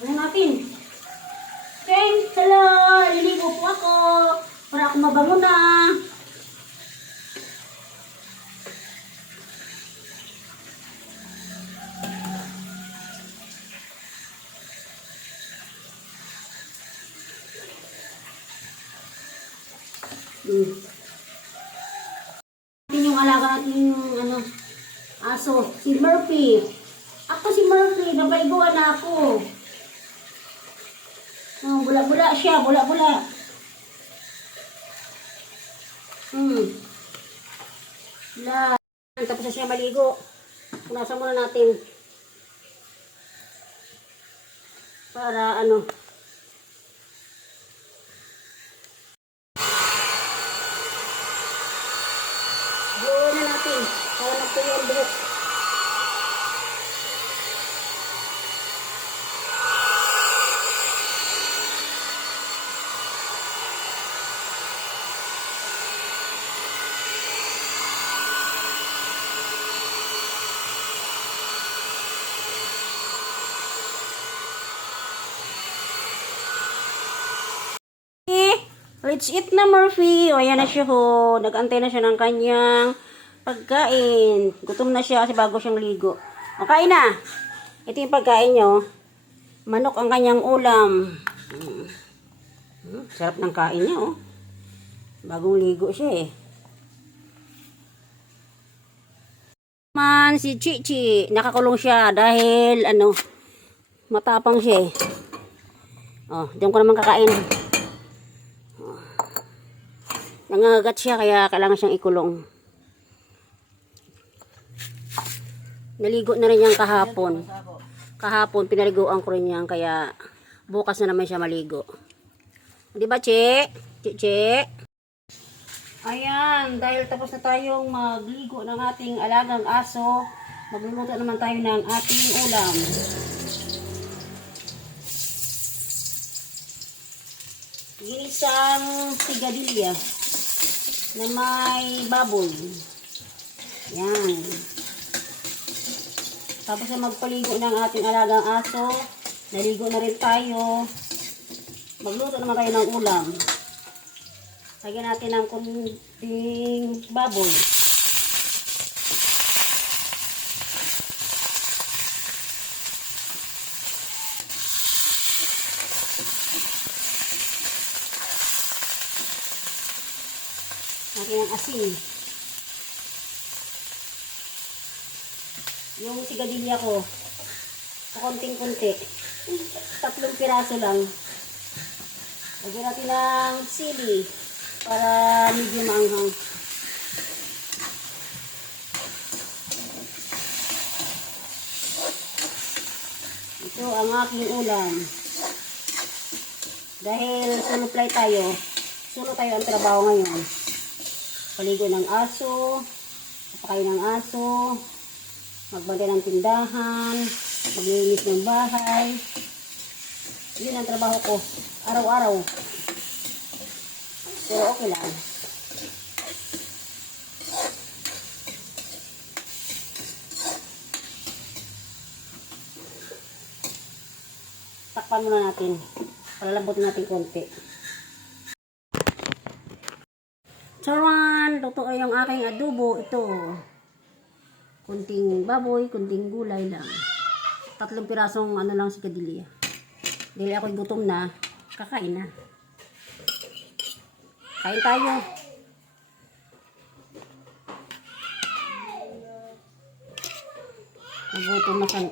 Ano natin? Okay, hello! Liligo po ako para ako mabango na. Yung alaga natin yung aso, si Murphy. Ako si Murphy, nabaiguan na ako. Oh, bula-bula siya, bula-bula. Tapos na siya maligo. Punasan muna natin. Para buuin na natin. Para magtuyo ang buhok. Let's eat na, Murphy. O, ayan na siya ho. Nag-antay na siya ng kanyang pagkain. Gutom na siya kasi bago siyang ligo. O, kain na. Ito yung pagkain nyo. Manok ang kanyang ulam. Sarap ng kain niya, oh. Bagong ligo siya, eh. Man, si Chichi. Nakakulong siya dahil, matapang siya, eh. Oh, diyan ko naman kakain. Nangangagat siya kaya kailangan siyang ikulong. Naligo na rin yan kahapon. Kahapon pinaliguan ko rin yan kaya bukas na naman siya maligo. Di ba, Che? Che? Ayan, dahil tapos na tayong magligo ng ating alagang aso, magluluto naman tayo ng ating ulam. Ginisang sigadilya na may baboy. Yan. Tapos na magpaligo ng ating alagang aso, naligo na rin tayo. Magluto naman tayo ng ulam. Lagyan natin ng kunting baboy. Lagyan ng asin. Yung sigadilya ko, konting-kunti. 3 piraso lang. Lagyan natin ng sili para medyo maanghang. Ito ang aking ulam. Dahil solo tayo ang trabaho ngayon. Paligo ng aso, papakain ng aso, magbantay ng tindahan, maglinis ng bahay. Yun ang trabaho ko, araw-araw. Pero okay lang. Takpan muna natin. Palalambutin natin konti. Charan! Totoo yung aking adobo. Ito. Kunting baboy, kunting gulay lang. 3 pirasong lang sigadilya. Dahil ako'y gutom na, kakain na. Kain tayo. Nagutom na siya.